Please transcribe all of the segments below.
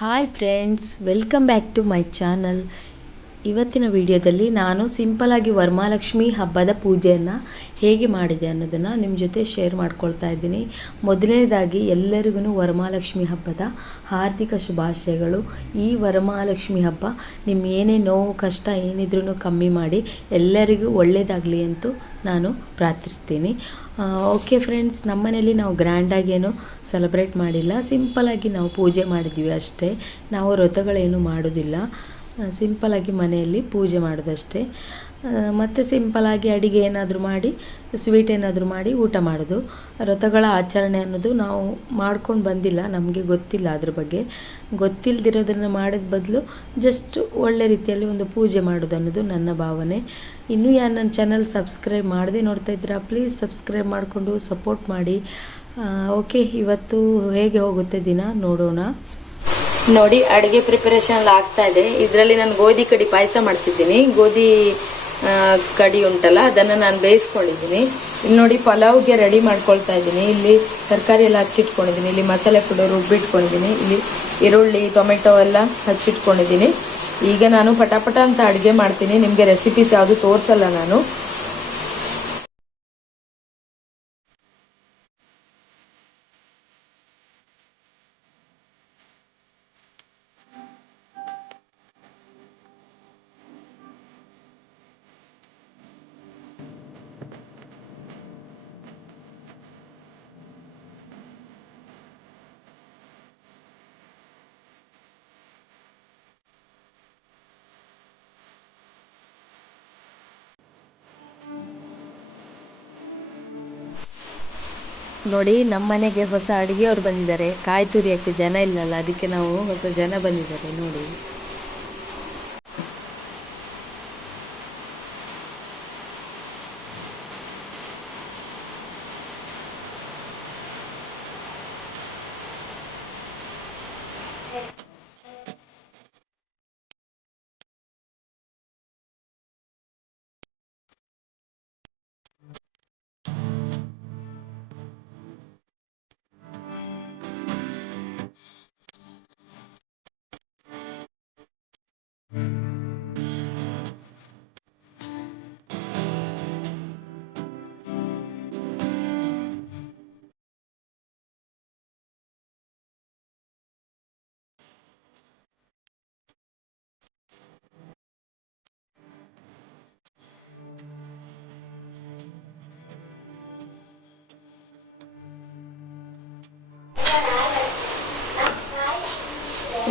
Hi friends, welcome back to my channel. ಇವತ್ತಿನ ವಿಡಿಯೋದಲ್ಲಿ ನಾನು ಸಿಂಪಲಾಗಿ ವರಮಹಾಲಕ್ಷ್ಮಿ ಹಬ್ಬದ ಪೂಜೆಯನ್ನು ಹೇಗೆ ಮಾಡಿದೆ ಅನ್ನೋದನ್ನು ನಿಮ್ಮ ಜೊತೆ ಶೇರ್ ಮಾಡ್ಕೊಳ್ತಾ ಇದ್ದೀನಿ. ಮೊದಲನೇದಾಗಿ ಎಲ್ಲರಿಗೂ ವರಮಹಾಲಕ್ಷ್ಮಿ ಹಬ್ಬದ ಹಾರ್ದಿಕ ಶುಭಾಶಯಗಳು. ಈ ವರಮಹಾಲಕ್ಷ್ಮಿ ಹಬ್ಬ ನಿಮ್ಮ ಏನೇ ನೋವು ಕಷ್ಟ ಏನಿದ್ರೂ ಕಮ್ಮಿ ಮಾಡಿ ಎಲ್ಲರಿಗೂ ಒಳ್ಳೆಯದಾಗಲಿ ಅಂತೂ ನಾನು ಪ್ರಾರ್ಥಿಸ್ತೀನಿ. ಓಕೆ ಫ್ರೆಂಡ್ಸ್, ನಮ್ಮ ಮನೇಲಿ ನಾವು ಗ್ರ್ಯಾಂಡಾಗೇನು ಸೆಲೆಬ್ರೇಟ್ ಮಾಡಿಲ್ಲ. ಸಿಂಪಲಾಗಿ ನಾವು ಪೂಜೆ ಮಾಡಿದ್ವಿ ಅಷ್ಟೇ. ನಾವು ವ್ರತಗಳೇನು ಮಾಡೋದಿಲ್ಲ. ಸಿಂಪಲಾಗಿ ಮನೆಯಲ್ಲಿ ಪೂಜೆ ಮಾಡೋದಷ್ಟೇ. ಮತ್ತು ಸಿಂಪಲಾಗಿ ಅಡುಗೆ ಏನಾದರೂ ಮಾಡಿ, ಸ್ವೀಟ್ ಏನಾದರೂ ಮಾಡಿ ಊಟ ಮಾಡೋದು. ವ್ರತಗಳ ಆಚರಣೆ ಅನ್ನೋದು ನಾವು ಮಾಡ್ಕೊಂಡು ಬಂದಿಲ್ಲ, ನಮಗೆ ಗೊತ್ತಿಲ್ಲ. ಅದ್ರ ಬಗ್ಗೆ ಗೊತ್ತಿಲ್ಲದಿರೋದನ್ನು ಮಾಡೋದ ಬದಲು ಜಸ್ಟ್ ಒಳ್ಳೆ ರೀತಿಯಲ್ಲಿ ಒಂದು ಪೂಜೆ ಮಾಡೋದು ಅನ್ನೋದು ನನ್ನ ಭಾವನೆ. ಇನ್ನೂ ಯಾರು ನನ್ನ ಚಾನಲ್ ಸಬ್ಸ್ಕ್ರೈಬ್ ಮಾಡದೆ ನೋಡ್ತಾ ಇದ್ದೀರಾ, ಪ್ಲೀಸ್ ಸಬ್ಸ್ಕ್ರೈಬ್ ಮಾಡಿಕೊಂಡು ಸಪೋರ್ಟ್ ಮಾಡಿ. ಓಕೆ, ಇವತ್ತು ಹೇಗೆ ಹೋಗುತ್ತೆ ದಿನ ನೋಡೋಣ. ನೋಡಿ, ಅಡುಗೆ ಪ್ರಿಪರೇಷನ್ ಎಲ್ಲ ಆಗ್ತಾ ಇದೆ. ಇದರಲ್ಲಿ ನಾನು ಗೋಧಿ ಕಡಿ ಪಾಯಸ ಮಾಡ್ತಿದ್ದೀನಿ. ಗೋಧಿ ಕಡಿ ಉಂಟಲ್ಲ, ಅದನ್ನು ನಾನು ಬೇಯಿಸ್ಕೊಂಡಿದ್ದೀನಿ. ಇಲ್ಲಿ ನೋಡಿ, ಪಲಾವ್ಗೆ ರೆಡಿ ಮಾಡ್ಕೊಳ್ತಾ ಇದ್ದೀನಿ. ಇಲ್ಲಿ ತರಕಾರಿ ಎಲ್ಲ ಹಚ್ಚಿಟ್ಕೊಂಡಿದ್ದೀನಿ. ಇಲ್ಲಿ ಮಸಾಲೆ ಪುಡಿ ರುಬ್ಬಿಟ್ಕೊಂಡಿದ್ದೀನಿ. ಇಲ್ಲಿ ಈರುಳ್ಳಿ ಟೊಮೆಟೊ ಎಲ್ಲ ಹಚ್ಚಿಟ್ಕೊಂಡಿದ್ದೀನಿ. ಈಗ ನಾನು ಪಟಾಪಟ ಅಂತ ಅಡುಗೆ ಮಾಡ್ತೀನಿ. ನಿಮಗೆ ರೆಸಿಪೀಸ್ ಯಾವುದು ತೋರಿಸಲ್ಲ ನಾನು. ನೋಡಿ, ನಮ್ಮ ಮನೆಗೆ ಹೊಸ ಅಡುಗೆಯವ್ರು ಬಂದಿದ್ದಾರೆ. ಕಾಯಿ ತುರಿಯೋಕ್ಕೆ ಜನ ಇಲ್ಲಲ್ಲ, ಅದಕ್ಕೆ ನಾವು ಹೊಸ ಜನ ಬಂದಿದ್ದಾರೆ ನೋಡಿ.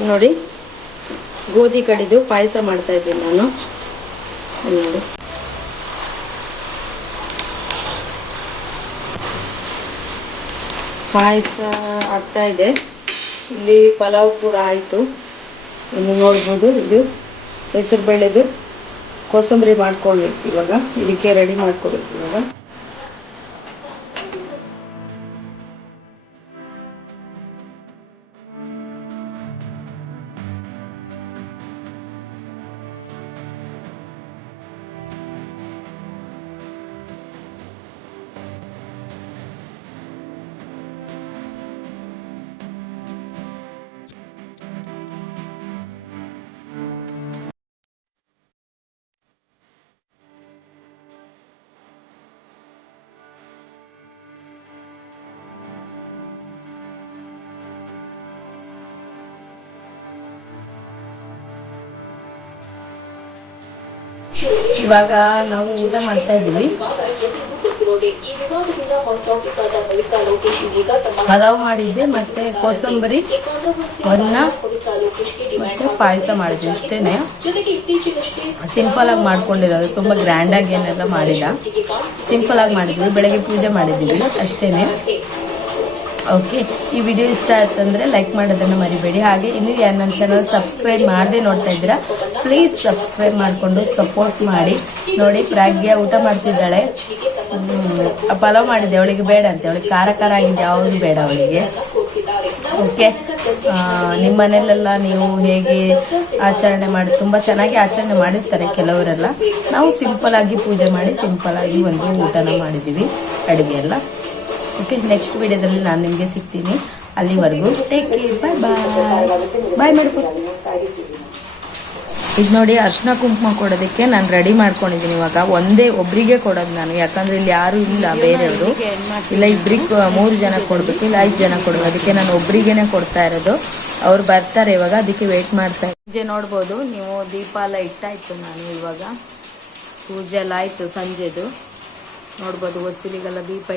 ನೋಡಿ, ಗೋಧಿ ಕಡಿದು ಪಾಯಸ ಮಾಡ್ತಾ ಇದ್ದೀನಿ ನಾನು. ನೋಡಿ, ಪಾಯಸ ಆಗ್ತಾ ಇದೆ. ಇಲ್ಲಿ ಪಲಾವ್ ಕೂಡ ಆಯಿತು. ಇನ್ನು ನೋಡ್ಬೋದು, ಇದು ಹೆಸರು ಬೇಳೆದು ಕೋಸಂಬರಿ ಮಾಡ್ಕೊಳ್ಬೇಕು. ಇವಾಗ ಇದಕ್ಕೆ ರೆಡಿ ಮಾಡ್ಕೋಬೇಕು. ಇವಾಗ ಇವಾಗ ನಾವು ಊಟ ಮಾಡ್ತಾ ಇದ್ದೀವಿ. ಪಲಾವ್ ಮಾಡಿದ್ದೆ, ಮತ್ತೆ ಕೋಸಂಬರಿ, ಅನ್ನ, ಮತ್ತೆ ಪಾಯಸ ಮಾಡಿದ್ವಿ. ಅಷ್ಟೇನೆ, ಸಿಂಪಲಾಗಿ ಮಾಡ್ಕೊಂಡಿರೋದು. ತುಂಬ ಗ್ರ್ಯಾಂಡಾಗಿ ಏನೆಲ್ಲ ಮಾಡಿಲ್ಲ, ಸಿಂಪಲಾಗಿ ಮಾಡಿದ್ವಿ. ಬೆಳಗ್ಗೆ ಪೂಜೆ ಮಾಡಿದ್ದೀವಿ ಅಷ್ಟೇನೆ. ಓಕೆ, ಈ ವಿಡಿಯೋ ಇಷ್ಟ ಆಯ್ತಂದರೆ ಲೈಕ್ ಮಾಡೋದನ್ನು ಮರಿಬೇಡಿ. ಹಾಗೆ ಇನ್ನೂ ಯಾರು ನನ್ನ ಚಾನಲ್ ಸಬ್ಸ್ಕ್ರೈಬ್ ಮಾಡದೆ ನೋಡ್ತಾ ಇದ್ದೀರಾ, ಪ್ಲೀಸ್ ಸಬ್ಸ್ಕ್ರೈಬ್ ಮಾಡಿಕೊಂಡು ಸಪೋರ್ಟ್ ಮಾಡಿ. ನೋಡಿ, ಪ್ರಾಗ್ಯ ಊಟ ಮಾಡ್ತಿದ್ದಾಳೆ. ಪಲಾವ್ ಮಾಡಿದ್ದೆ, ಅವಳಿಗೆ ಬೇಡ ಅಂತ. ಅವಳಿಗೆ ಖಾರ ಖಾರ ಆಗಿದೆ, ಯಾವುದು ಬೇಡ ಅವಳಿಗೆ. ಓಕೆ, ನಿಮ್ಮ ಮನೆಯಲ್ಲೆಲ್ಲ ನೀವು ಹೇಗೆ ಆಚರಣೆ ಮಾಡಿ? ತುಂಬ ಚೆನ್ನಾಗಿ ಆಚರಣೆ ಮಾಡಿರ್ತಾರೆ ಕೆಲವರೆಲ್ಲ. ನಾವು ಸಿಂಪಲಾಗಿ ಪೂಜೆ ಮಾಡಿ ಸಿಂಪಲಾಗಿ ಒಂದು ಊಟನ ಮಾಡಿದ್ದೀವಿ, ಅಡುಗೆ ಎಲ್ಲ. ಓಕೆ, ನೆಕ್ಸ್ಟ್ ವಿಡಿಯೋದಲ್ಲಿ ನಾನು ನಿಮಗೆ ಸಿಗ್ತೀನಿ. ಅಲ್ಲಿವರೆಗೂ ಟೇಕ್ ಕೇರ್, ಬಾಯ್ ಬಾಯ್ ಬಾಯ್ ಮಾಡ್ಕೊ. ಇದು ನೋಡಿ ಅರ್ಶಿನ ಕುಂಕುಮ ಕೊಡೋದಕ್ಕೆ ನಾನು ರೆಡಿ ಮಾಡ್ಕೊಂಡಿದ್ದೀನಿ. ಇವಾಗ ಒಬ್ಬರಿಗೆ ಕೊಡೋದು ನಾನು, ಯಾಕಂದ್ರೆ ಇಲ್ಲಿ ಯಾರು ಇಲ್ಲ ಬೇರೆಯವರು, ಇಲ್ಲ 3 ಜನ ಕೊಡ್ಬೇಕು, ಇಲ್ಲ 5 ಜನ ಕೊಡ್ಬೇಕು. ಅದಕ್ಕೆ ನಾನು ಒಬ್ರಿಗೇನೆ ಕೊಡ್ತಾ ಇರೋದು. ಅವ್ರು ಬರ್ತಾರೆ ಇವಾಗ, ಅದಕ್ಕೆ ವೇಟ್ ಮಾಡ್ತಾ ಪೂಜೆ ನೋಡ್ಬೋದು ನೀವು. ದೀಪ ಎಲ್ಲ ಇಟ್ಟಾಯ್ತು, ನಾನು ಇವಾಗ ಪೂಜೆ ಎಲ್ಲ ಆಯ್ತು ಸಂಜೆದು ನೋಡ್ಬೋದು. ಹೊಸ್ತಿಲಿಗೆಲ್ಲ ದೀಪ